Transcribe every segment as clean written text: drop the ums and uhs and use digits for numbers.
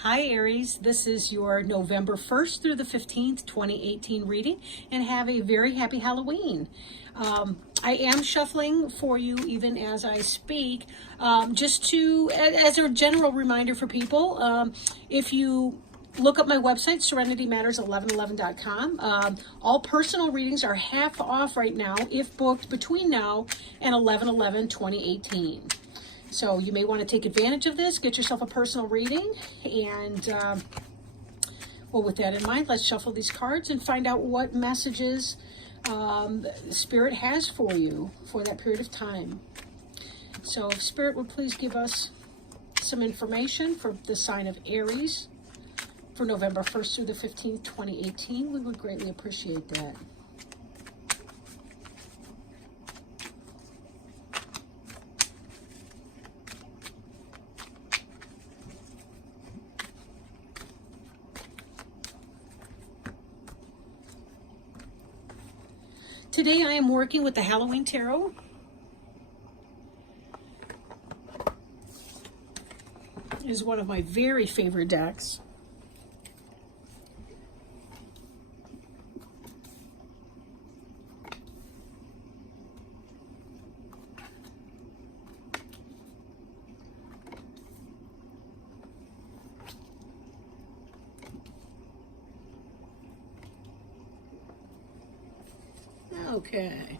Hi Aries, this is your November 1st through the 15th, 2018 reading, and have a very happy Halloween. I am shuffling for you even as I speak, just as a general reminder for people, if you look up my website, serenitymatters1111.com. All personal readings are half off right now if booked between now and 11/11/2018. So you may want to take advantage of this, get yourself a personal reading, and well, with that in mind, let's shuffle these cards and find out what messages Spirit has for you for that period of time. So if Spirit would please give us some information for the sign of Aries for November 1st through the 15th, 2018, we would greatly appreciate that. Today I am working with the Halloween Tarot. It is one of my very favorite decks. Okay.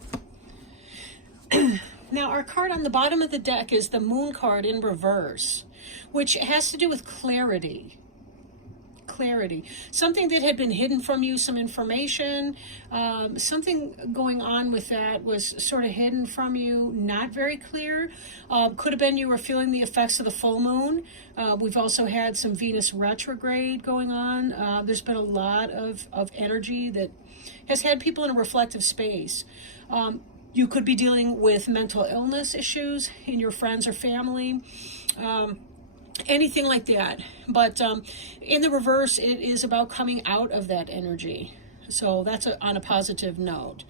Now our card on the bottom of the deck is the Moon card in reverse, which has to do with clarity. Clarity. Something that had been hidden from you, some information, something going on with that was sort of hidden from you, not very clear. Could have been you were feeling the effects of the full moon. We've also had some Venus retrograde going on. There's been a lot of energy that has had people in a reflective space. You could be dealing with mental illness issues in your friends or family. Anything like that. But in the reverse, it is about coming out of that energy. So that's on a positive note.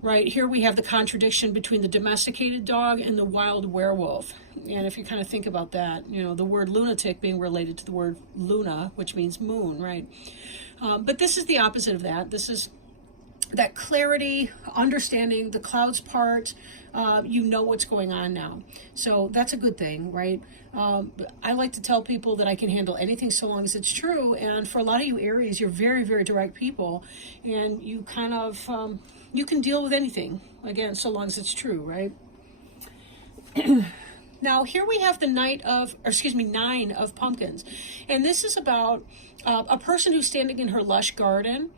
Right here we have the contradiction between the domesticated dog and the wild werewolf. And if you kind of think about that, you know, the word lunatic being related to the word luna, which means moon, right? But this is the opposite of that. This is that clarity, understanding the clouds part. You know what's going on now. So that's a good thing, right? I like to tell people that I can handle anything so long as it's true. And for a lot of you Aries, you're very, very direct people. And you kind of, you can deal with anything, again, so long as it's true, right? Now, here we have the Nine of Pumpkins. And this is about a person who's standing in her lush garden.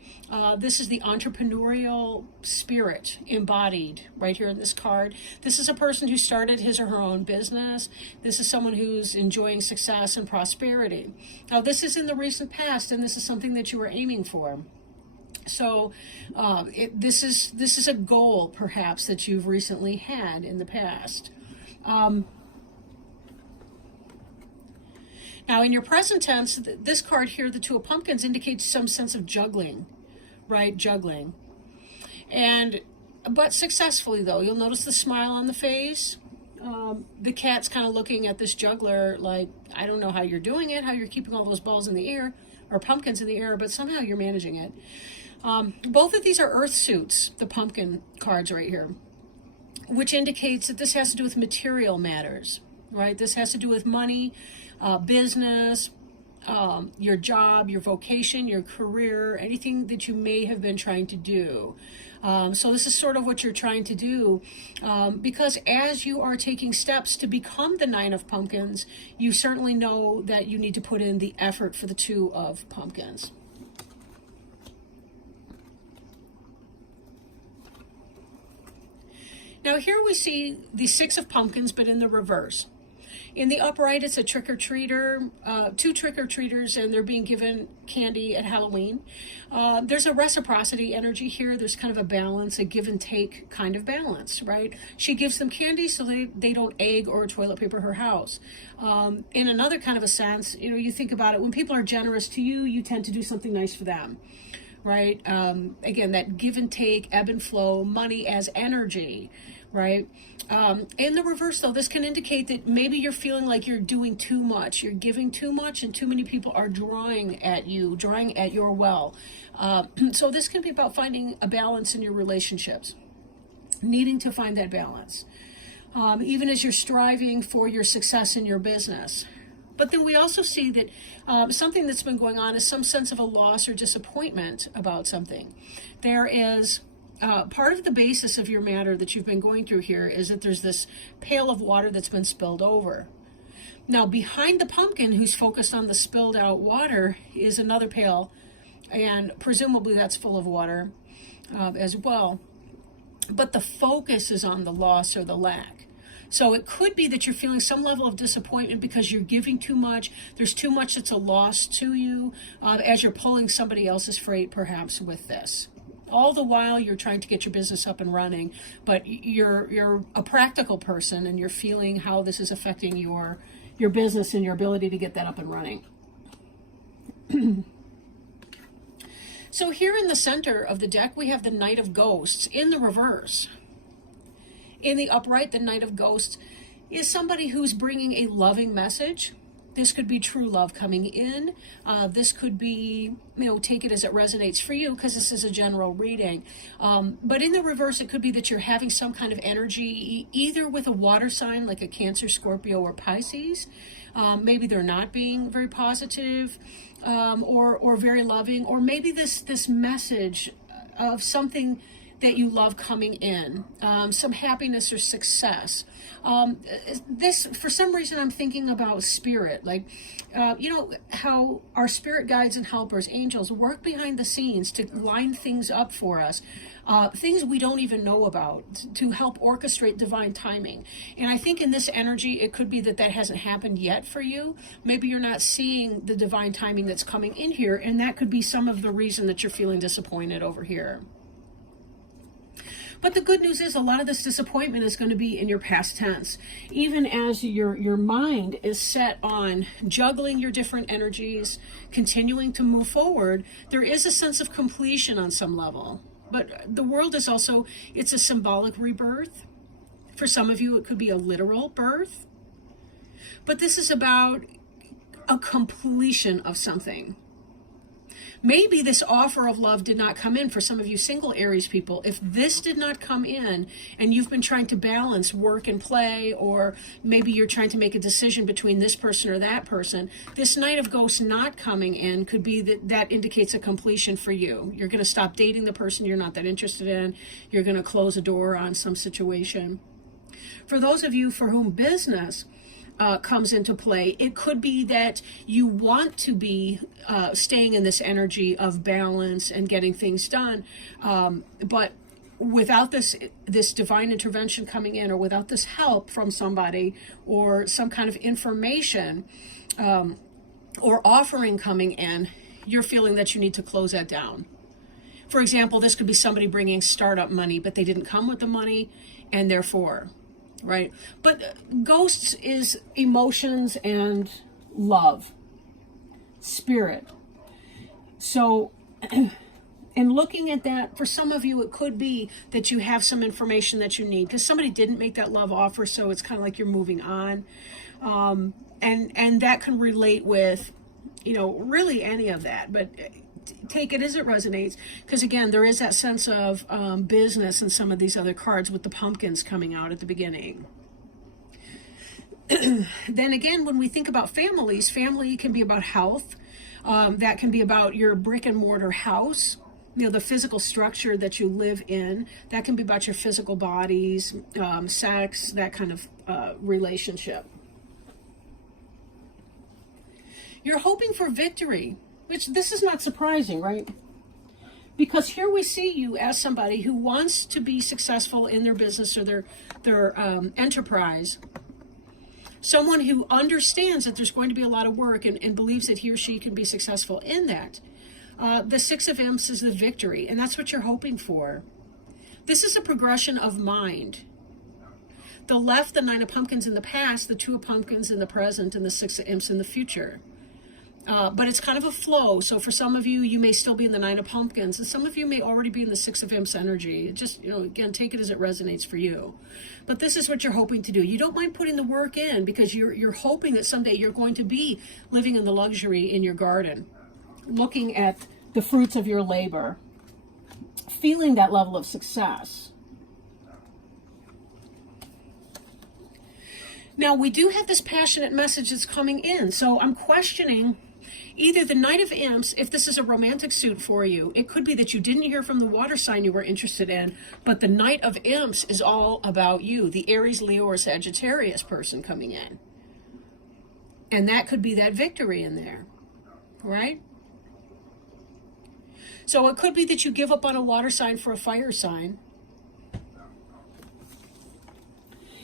This is the entrepreneurial spirit embodied right here in this card. This is a person who started his or her own business. This is someone who's enjoying success and prosperity. Now, this is in the recent past, and this is something that you were aiming for. So this is a goal, perhaps, that you've recently had in the past. Now, in your present tense, this card here, the Two of Pumpkins, indicates some sense of juggling, right? Juggling. But successfully, though. You'll notice the smile on the face. The cat's kind of looking at this juggler like, I don't know how you're doing it, how you're keeping all those balls in the air, or pumpkins in the air, but somehow you're managing it. Both of these are earth suits, the pumpkin cards right here, which indicates that this has to do with material matters, right? This has to do with money, business, your job, your vocation, your career, anything that you may have been trying to do. So this is sort of what you're trying to do, because as you are taking steps to become the Nine of Pumpkins, you certainly know that you need to put in the effort for the Two of Pumpkins. Now here we see the Six of Pumpkins, but in the reverse. In the upright, it's a trick-or-treater, two trick-or-treaters, and they're being given candy at Halloween. There's a reciprocity energy here. There's kind of a balance, a give-and-take kind of balance, right? She gives them candy so they don't egg or toilet paper her house. In another kind of a sense, you know, you think about it, when people are generous to you, you tend to do something nice for them, right? Again, that give and take, ebb and flow, money as energy. right? In the reverse, though, this can indicate that maybe you're feeling like you're doing too much, you're giving too much, and too many people are drawing at you, drawing at your well. So this can be about finding a balance in your relationships, needing to find that balance, even as you're striving for your success in your business. But then we also see that something that's been going on is some sense of a loss or disappointment about something. There is part of the basis of your matter that you've been going through here is that there's this pail of water that's been spilled over. Now, behind the pumpkin who's focused on the spilled out water is another pail, and presumably that's full of water as well. But the focus is on the loss or the lack. So it could be that you're feeling some level of disappointment because you're giving too much. There's too much that's a loss to you as you're pulling somebody else's freight, perhaps, with this. All the while you're trying to get your business up and running, but you're a practical person and you're feeling how this is affecting your business and your ability to get that up and running. So here in the center of the deck, we have the Knight of Ghosts in the reverse. In the upright, the Knight of Ghosts is somebody who's bringing a loving message. This could be true love coming in. This could be, take it as it resonates for you because this is a general reading. But in the reverse, it could be that you're having some kind of energy, either with a water sign like a Cancer, Scorpio, or Pisces. Maybe they're not being very positive or very loving. Or maybe this message of something that you love coming in, some happiness or success. This, for some reason, I'm thinking about spirit, like, how our spirit guides and helpers, angels, work behind the scenes to line things up for us, things we don't even know about, to help orchestrate divine timing. And I think in this energy, it could be that hasn't happened yet for you. Maybe you're not seeing the divine timing that's coming in here, and that could be some of the reason that you're feeling disappointed over here. But the good news is a lot of this disappointment is going to be in your past tense. Even as your mind is set on juggling your different energies, continuing to move forward, there is a sense of completion on some level. But the world is also, it's a symbolic rebirth. For some of you, it could be a literal birth. But this is about a completion of something. Maybe this offer of love did not come in for some of you single Aries people. If this did not come in and you've been trying to balance work and play, or maybe you're trying to make a decision between this person or that person, this Knight of Ghosts not coming in could be that indicates a completion for you. You're going to stop dating the person you're not that interested in. You're going to close a door on some situation. For those of you for whom business comes into play, it could be that you want to be staying in this energy of balance and getting things done, but without this divine intervention coming in, or without this help from somebody, or some kind of information or offering coming in, you're feeling that you need to close that down. For example, this could be somebody bringing startup money, but they didn't come with the money, and therefore, right? But ghosts is emotions and love, spirit. So in looking at that, for some of you, it could be that you have some information that you need because somebody didn't make that love offer, so it's kind of like you're moving on. And that can relate with, really any of that. But take it as it resonates, because again, there is that sense of business in some of these other cards with the pumpkins coming out at the beginning. Then again, when we think about families, family can be about health. That can be about your brick and mortar house, the physical structure that you live in. That can be about your physical bodies, sex, that kind of relationship. You're hoping for victory. Which, this is not surprising, right? Because here we see you as somebody who wants to be successful in their business or their enterprise. Someone who understands that there's going to be a lot of work and believes that he or she can be successful in that. The Six of Imps is the victory, and that's what you're hoping for. This is a progression of mind. The left, the Nine of Pumpkins in the past, the Two of Pumpkins in the present, and the Six of Imps in the future. But it's kind of a flow. So for some of you, you may still be in the Nine of Pumpkins, and some of you may already be in the Six of Imps energy. Just, again, take it as it resonates for you. But this is what you're hoping to do. You don't mind putting the work in because you're hoping that someday you're going to be living in the luxury in your garden, looking at the fruits of your labor, feeling that level of success. Now, we do have this passionate message that's coming in, so I'm questioning either the Knight of Imps, if this is a romantic suit for you. It could be that you didn't hear from the water sign you were interested in, but the Knight of Imps is all about you, the Aries, Leo, or Sagittarius person coming in. And that could be that victory in there, right? So it could be that you give up on a water sign for a fire sign.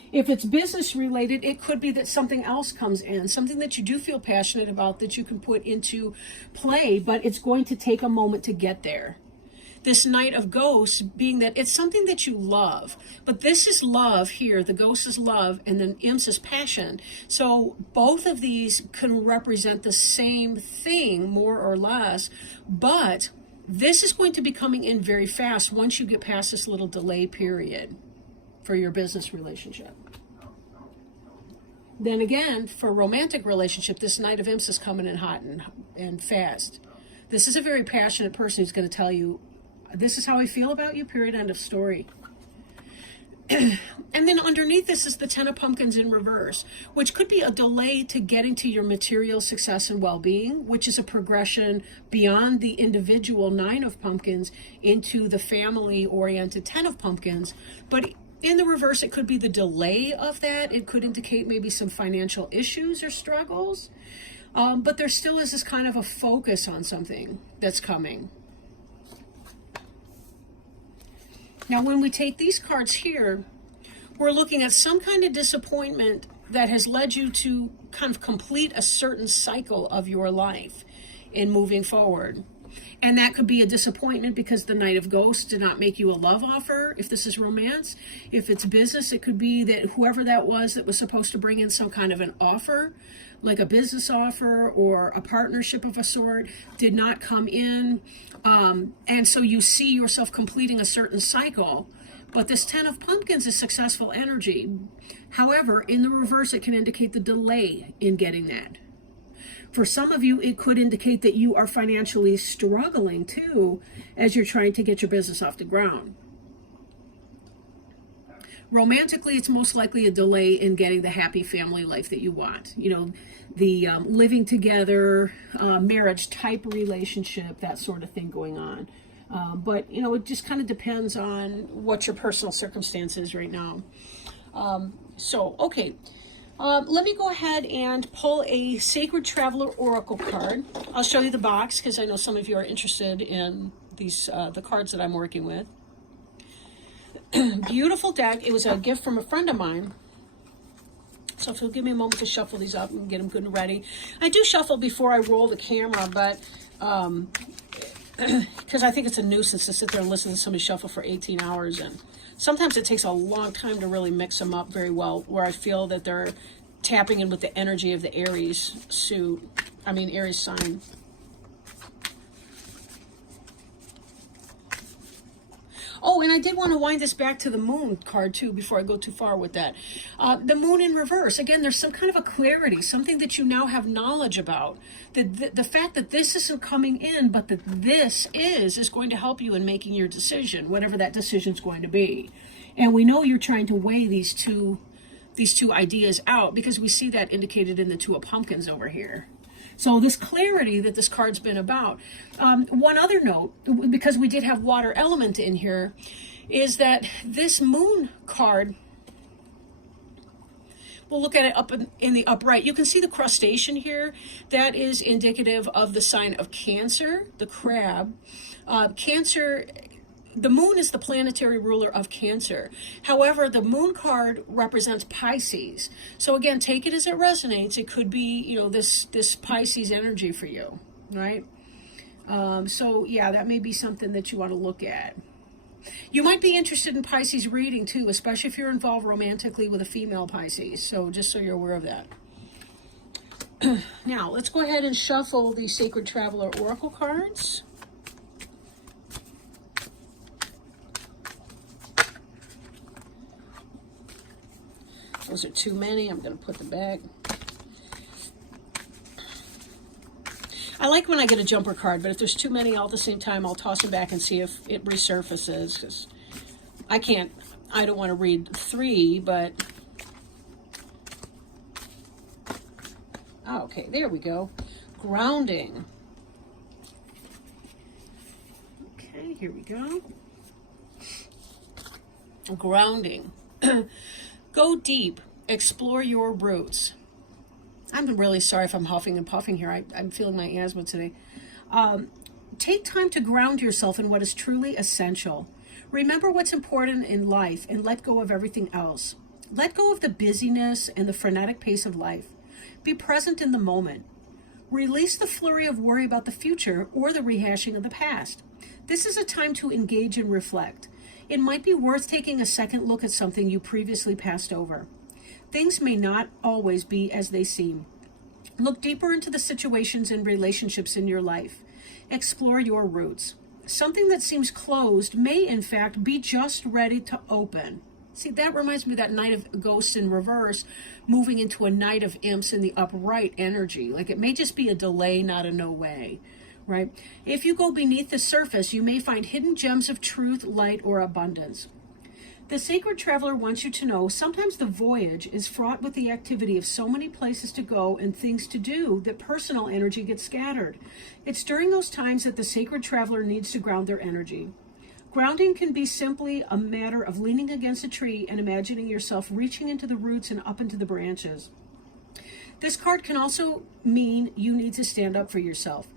If it's business related, it could be that something else comes in, something that you do feel passionate about that you can put into play, but it's going to take a moment to get there. This Knight of Ghosts being that it's something that you love, but this is love here. The Ghost is love, and then Imps is passion. So both of these can represent the same thing, more or less, but this is going to be coming in very fast once you get past this little delay period for your business relationship. Then again, for a romantic relationship, this Knight of Imps is coming in hot and fast. This is a very passionate person who's going to tell you, this is how I feel about you, period, end of story. And then underneath this is the Ten of Pumpkins in reverse, which could be a delay to getting to your material success and well-being, which is a progression beyond the individual Nine of Pumpkins into the family-oriented Ten of Pumpkins. But in the reverse, it could be the delay of that. It could indicate maybe some financial issues or struggles. But there still is this kind of a focus on something that's coming. Now, when we take these cards here, we're looking at some kind of disappointment that has led you to kind of complete a certain cycle of your life in moving forward. And that could be a disappointment because the Knight of Ghosts did not make you a love offer, if this is romance. If it's business, it could be that whoever that was supposed to bring in some kind of an offer, like a business offer or a partnership of a sort, did not come in. And so you see yourself completing a certain cycle. But this Ten of Pumpkins is successful energy. However, in the reverse, it can indicate the delay in getting that. For some of you, it could indicate that you are financially struggling too as you're trying to get your business off the ground. Romantically, it's most likely a delay in getting the happy family life that you want. The living together, marriage type relationship, that sort of thing going on. But it just kind of depends on what your personal circumstance is right now. Okay. Let me go ahead and pull a Sacred Traveler Oracle card. I'll show you the box because I know some of you are interested in these the cards that I'm working with. Beautiful deck. It was a gift from a friend of mine. So if you'll give me a moment to shuffle these up and get them good and ready. I do shuffle before I roll the camera, but because I think it's a nuisance to sit there and listen to somebody shuffle for 18 hours. And sometimes it takes a long time to really mix them up very well, where I feel that they're tapping in with the energy of the Aries Aries sign. Oh, and I did want to wind this back to the Moon card, too, before I go too far with that. The Moon in reverse. Again, there's some kind of a clarity, something that you now have knowledge about. The fact that this isn't coming in, but that this is going to help you in making your decision, whatever that decision is going to be. And we know you're trying to weigh these two ideas out because we see that indicated in the Two of Pumpkins over here. So this clarity that this card's been about. One other note, because we did have water element in here, is that this Moon card, we'll look at it up in the upright. You can see the crustacean here. That is indicative of the sign of Cancer, the crab. Cancer, the Moon is the planetary ruler of Cancer. However, the Moon card represents Pisces. So again, take it as it resonates. It could be, this Pisces energy for you, right? So yeah, that may be something that you want to look at. You might be interested in Pisces reading too, especially if you're involved romantically with a female Pisces. So just so you're aware of that. Now, let's go ahead and shuffle the Sacred Traveler Oracle cards. Those are too many. I'm going to put them back. I like when I get a jumper card, but if there's too many all at the same time, I'll toss them back and see if it resurfaces, because I don't want to read 3, but... Oh, okay, there we go. Grounding. Okay, here we go. Grounding. Go deep. Explore your roots. I'm really sorry if I'm huffing and puffing here. I'm feeling my asthma today. Take time to ground yourself in what is truly essential. Remember what's important in life and let go of everything else. Let go of the busyness and the frenetic pace of life. Be present in the moment. Release the flurry of worry about the future or the rehashing of the past. This is a time to engage and reflect. It might be worth taking a second look at something you previously passed over. Things may not always be as they seem. Look deeper into the situations and relationships in your life. Explore your roots. Something that seems closed may, in fact, be just ready to open. See, that reminds me of that Knight of Ghosts in reverse, moving into a Knight of Imps in the upright energy. Like, it may just be a delay, not a no way, right? If you go beneath the surface, you may find hidden gems of truth, light, or abundance. The Sacred Traveler wants you to know sometimes the voyage is fraught with the activity of so many places to go and things to do that personal energy gets scattered. It's during those times that the Sacred Traveler needs to ground their energy. Grounding can be simply a matter of leaning against a tree and imagining yourself reaching into the roots and up into the branches. This card can also mean you need to stand up for yourself.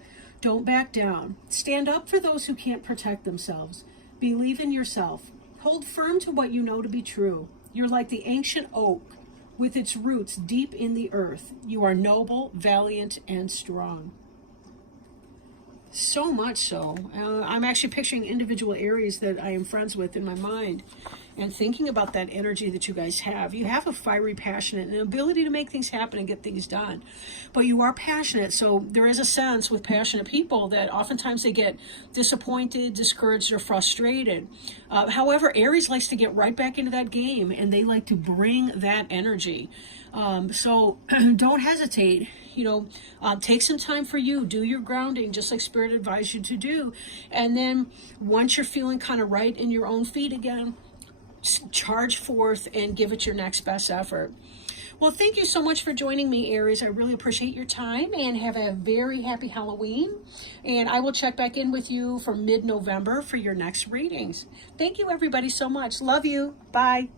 Don't back down. Stand up for those who can't protect themselves. Believe in yourself. Hold firm to what you know to be true. You're like the ancient oak with its roots deep in the earth. You are noble, valiant, and strong. So much so. I'm actually picturing individual Aries that I am friends with in my mind and thinking about that energy that you guys have. You have a fiery, passionate, and an ability to make things happen and get things done. But you are passionate, so there is a sense with passionate people that oftentimes they get disappointed, discouraged, or frustrated. However, Aries likes to get right back into that game, and they like to bring that energy. So don't hesitate. Take some time for you. Do your grounding, just like Spirit advised you to do. And then once you're feeling kind of right in your own feet again, charge forth and give it your next best effort. Well, thank you so much for joining me, Aries. I really appreciate your time, and have a very happy Halloween. And I will check back in with you for mid-November for your next readings. Thank you, everybody, so much. Love you. Bye.